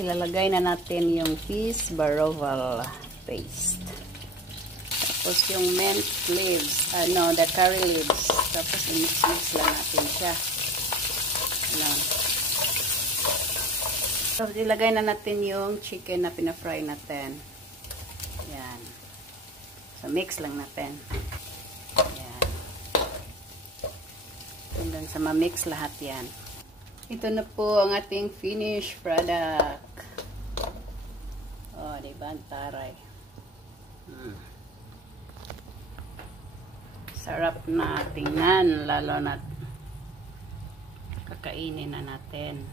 ilalagay na natin yung peas baroval paste. Tapos yung mint leaves, the curry leaves. Tapos i-mix-mix lang natin siya. Tapos ilagay na natin yung chicken na pinafry natin. Yan. So, mix lang natin. Yan. Hanggang sa ma-mix lahat yan. Ito na po ang ating finished product. Oh, diba? Ang taray. Sarap na tingnan. Lalo na kakainin na natin.